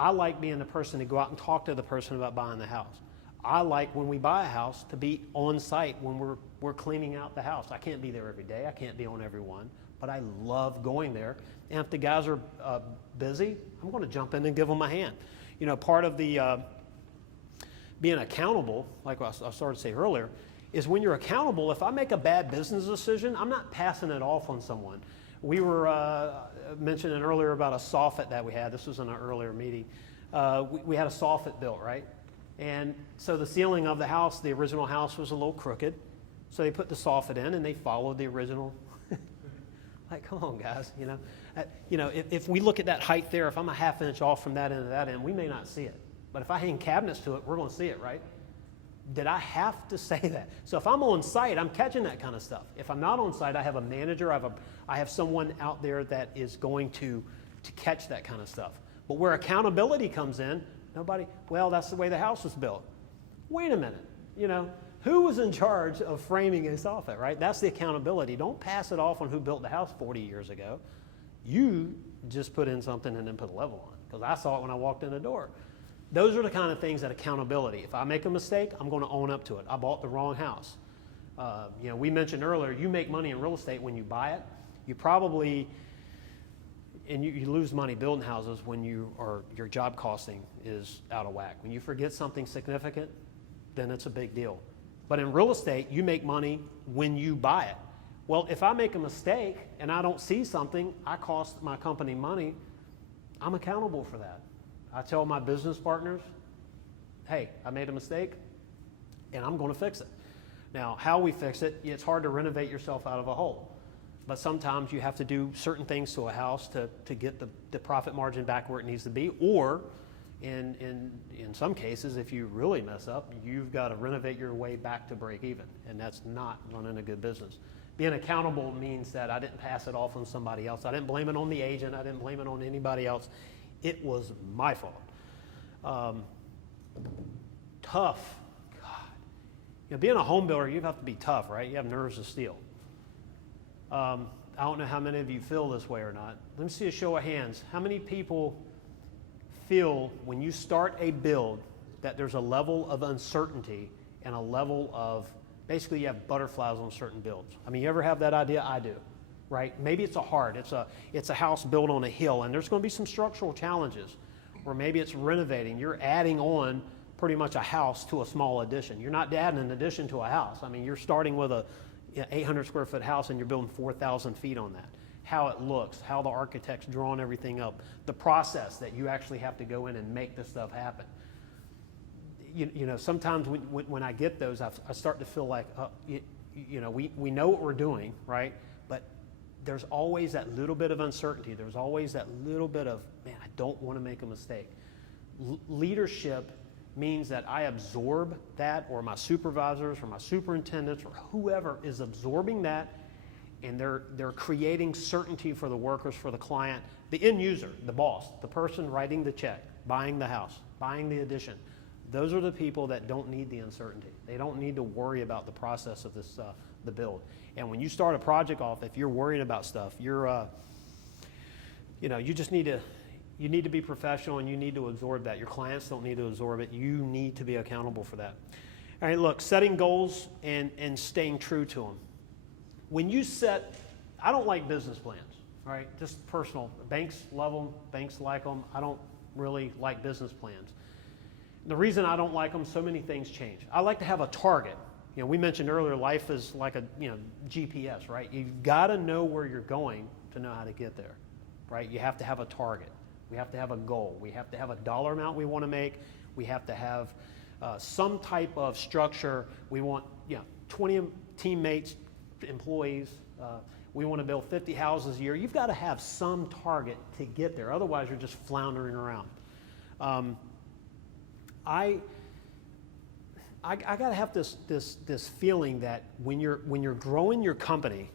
I like being the person to go out and talk to the person about buying the house. I like when we buy a house to be on site when we're cleaning out the house. I can't be there every day. I can't be on every one, but I love going there. And if the guys are busy, I'm going to jump in and give them a hand. You know, part of the being accountable, like I started to say earlier, is when you're accountable, if I make a bad business decision, I'm not passing it off on someone. We were mentioning earlier about a soffit that we had. This was in an earlier meeting. We had a soffit built, right? And so the ceiling of the house, the original house, was a little crooked. So they put the soffit in and they followed the original. Like, come on, guys, you know. If we look at that height there, if I'm a half inch off from that end to that end, we may not see it. But if I hang cabinets to it, we're going to see it, right? Did I have to say that? So if I'm on site, I'm catching that kind of stuff. If I'm not on site, I have a manager, I have someone out there that is going to catch that kind of stuff. But where accountability comes in, nobody, well, that's the way the house was built. Wait a minute, you know, who was in charge of framing a soffit, right? That's the accountability. Don't pass it off on who built the house 40 years ago. You just put in something and then put a level on, because I saw it when I walked in the door. Those are the kind of things that accountability. If I make a mistake, I'm going to own up to it. I bought the wrong house. You know, we mentioned earlier, you make money in real estate when you buy it. You probably, and you lose money building houses when your job costing is out of whack. When you forget something significant, then it's a big deal. But in real estate, you make money when you buy it. Well, if I make a mistake and I don't see something, I cost my company money, I'm accountable for that. I tell my business partners, hey, I made a mistake and I'm going to fix it. Now, how we fix it, it's hard to renovate yourself out of a hole. But sometimes you have to do certain things to a house to get the profit margin back where it needs to be. Or in some cases, if you really mess up, you've got to renovate your way back to break even. And that's not running a good business. Being accountable means that I didn't pass it off on somebody else. I didn't blame it on the agent. I didn't blame it on anybody else. It was my fault. Tough. God. You know, being a home builder, you have to be tough, right? You have nerves of steel. I don't know how many of you feel this way or not. Let me see a show of hands. How many people feel when you start a build that there's a level of uncertainty and a level of, basically you have butterflies on certain builds? I mean, you ever have that idea? I do. Right? Maybe it's it's a house built on a hill, and there's going to be some structural challenges. Or maybe it's renovating. You're adding on pretty much a house to a small addition. You're not adding an addition to a house. I mean, you're starting with a 800 square foot house and you're building 4,000 feet on that. How it looks, how the architect's drawn everything up, the process that you actually have to go in and make this stuff happen. You know, sometimes when I get those, I start to feel like, you know, we know what we're doing, right? But there's always that little bit of uncertainty. There's always that little bit of, man, I don't want to make a mistake. Leadership means that I absorb that, or my supervisors or my superintendents or whoever is absorbing that, and they're creating certainty for the workers, for the client, the end user, the boss, the person writing the check, buying the house, buying the addition. Those are the people that don't need the uncertainty. They don't need to worry about the process of this, the build. And when you start a project off, if you're worried about stuff, you're, you know, you just need to be professional, and you need to absorb that. Your clients don't need to absorb it. You need to be accountable for that. All right, look, setting goals and staying true to them. When you set, I don't like business plans, all right, just personal. Banks love them, banks like them. I don't really like business plans. The reason I don't like them, so many things change. I like to have a target. You know, we mentioned earlier, life is like a, you know, GPS, right? You've got to know where you're going to know how to get there, right? You have to have a target. We have to have a goal. We have to have a dollar amount we want to make. We have to have some type of structure. We want, you know, 20 teammates, employees. We want to build 50 houses a year. You've got to have some target to get there. Otherwise, you're just floundering around. I got to have this feeling that when you're growing your company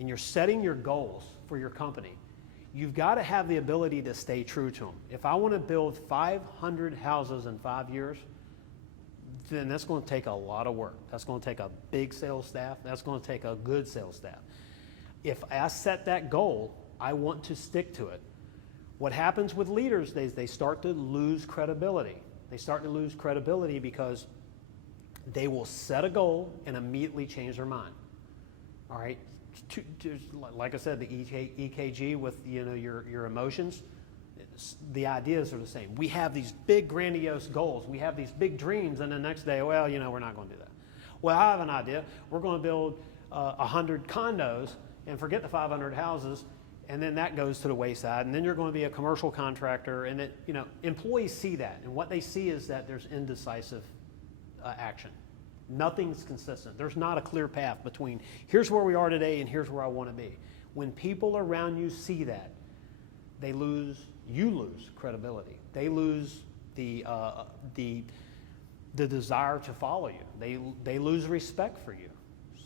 and you're setting your goals for your company, you've got to have the ability to stay true to them. If I want to build 500 houses in 5 years, then that's going to take a lot of work. That's going to take a big sales staff. That's going to take a good sales staff. If I set that goal, I want to stick to it. What happens with leaders is they start to lose credibility. They start to lose credibility because they will set a goal and immediately change their mind. All right, like I said, the EKG with your emotions, the ideas are the same. We have these big grandiose goals. We have these big dreams, and the next day, well, we're not going to do that. Well, I have an idea. We're going to build 100 condos and forget the 500 houses, and then that goes to the wayside, and then you're going to be a commercial contractor, and employees see that, and what they see is that there's indecisive action. Nothing's consistent. There's not a clear path between here's where we are today and here's where I want to be. When people around you see that, you lose credibility. They lose the desire to follow you. They lose respect for you,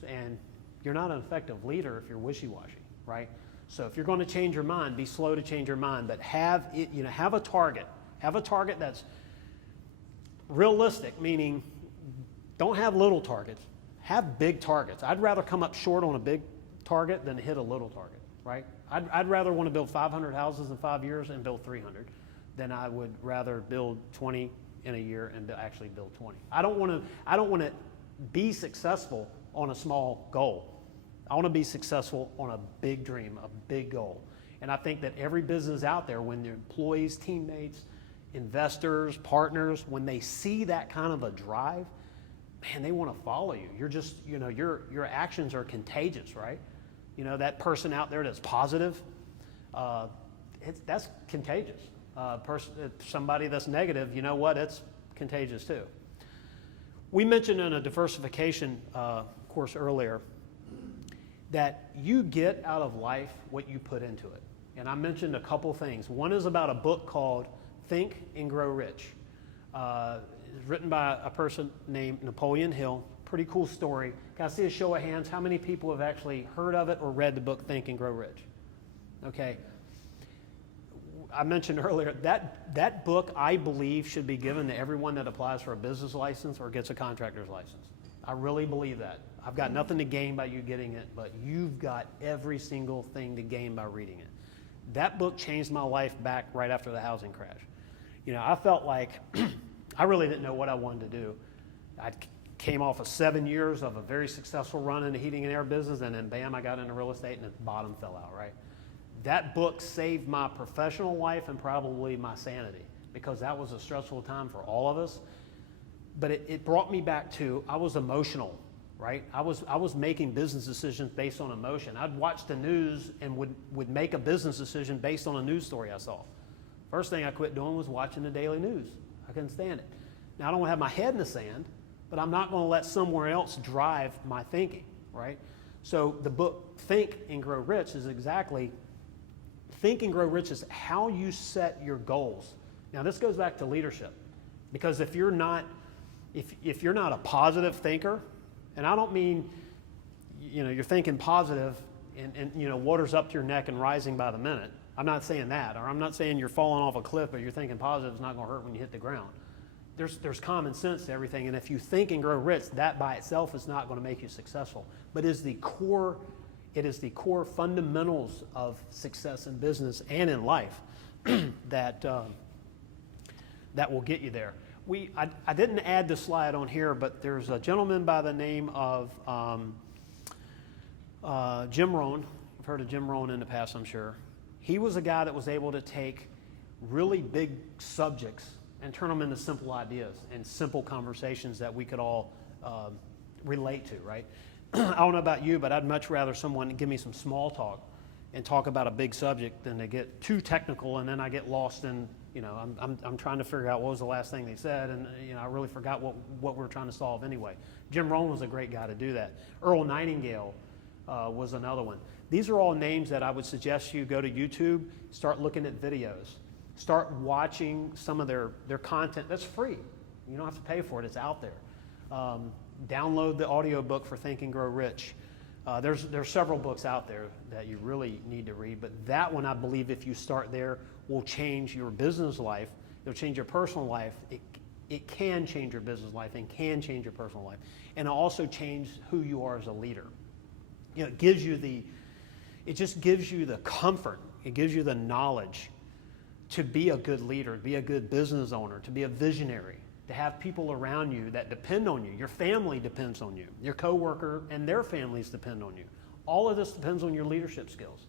and you're not an effective leader if you're wishy-washy, right? So if you're going to change your mind, be slow to change your mind, but have a target. Have a target that's realistic, meaning don't have little targets. Have big targets. I'd rather come up short on a big target than hit a little target, right? I'd rather want to build 500 houses in 5 years and build 300 than I would rather build 20 in a year and actually build 20. I don't want to be successful on a small goal. I want to be successful on a big dream, a big goal. And I think that every business out there, when their employees, teammates, investors, partners, when they see that kind of a drive, man, they want to follow you. You're just, your actions are contagious, right? That person out there that's positive, that's contagious. Somebody that's negative, you know what? It's contagious too. We mentioned in a diversification course earlier that you get out of life what you put into it. And I mentioned a couple things. One is about a book called Think and Grow Rich. It's written by a person named Napoleon Hill. Pretty cool story. Can I see a show of hands? How many people have actually heard of it or read the book Think and Grow Rich? Okay. I mentioned earlier that book, I believe, should be given to everyone that applies for a business license or gets a contractor's license. I really believe that. I've got nothing to gain by you getting it, but you've got every single thing to gain by reading it. That book changed my life back right after the housing crash. I felt like I really didn't know what I wanted to do. I came off of 7 years of a very successful run in the heating and air business, and then bam, I got into real estate and the bottom fell out, right? That book saved my professional life and probably my sanity, because that was a stressful time for all of us. But it brought me back to, I was emotional, right? I was making business decisions based on emotion. I'd watch the news and would make a business decision based on a news story I saw. First thing I quit doing was watching the daily news. I couldn't stand it. Now, I don't want to have my head in the sand, but I'm not going to let somewhere else drive my thinking, right? So the book Think and Grow Rich is exactly, Think and Grow Rich is how you set your goals. Now, this goes back to leadership, because if you're not a positive thinker, and I don't mean, you're thinking positive and water's up to your neck and rising by the minute. I'm not saying that, or I'm not saying you're falling off a cliff, but you're thinking positive is not going to hurt when you hit the ground. There's common sense to everything, and if you think and grow rich, that by itself is not going to make you successful. But it is the core fundamentals of success in business and in life that will get you there. I didn't add the slide on here, but there's a gentleman by the name of Jim Rohn. You've heard of Jim Rohn in the past, I'm sure. He was a guy that was able to take really big subjects and turn them into simple ideas and simple conversations that we could all relate to, right? I don't know about you, but I'd much rather someone give me some small talk and talk about a big subject than to get too technical and then I get lost in, I'm trying to figure out what was the last thing they said, and I really forgot what we're trying to solve anyway. Jim Rohn was a great guy to do that. Earl Nightingale was another one. These are all names that I would suggest you go to YouTube, start looking at videos, start watching some of their content. That's free. You don't have to pay for it. It's out there. Download the audiobook for Think and Grow Rich. There's several books out there that you really need to read, but that one, I believe, if you start there, will change your business life. It'll change your personal life. It can change your business life and can change your personal life, and it'll also change who you are as a leader. It just gives you the comfort. It gives you the knowledge to be a good leader, to be a good business owner, to be a visionary, to have people around you that depend on you. Your family depends on you. Your coworker and their families depend on you. All of this depends on your leadership skills.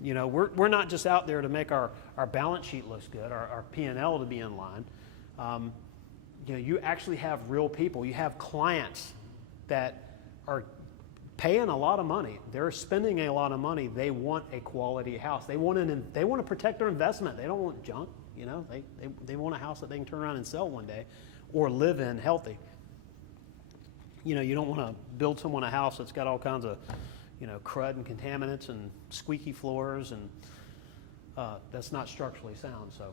You know, we're not just out there to make our balance sheet look good, our P&L to be in line. You know, you actually have real people. You have clients that are paying a lot of money. They're spending a lot of money. They want a quality house. They want to protect their investment. They don't want junk. You know, they want a house that they can turn around and sell one day, or live in healthy. You know, you don't want to build someone a house that's got all kinds of, you know, crud and contaminants and squeaky floors, and that's not structurally sound. So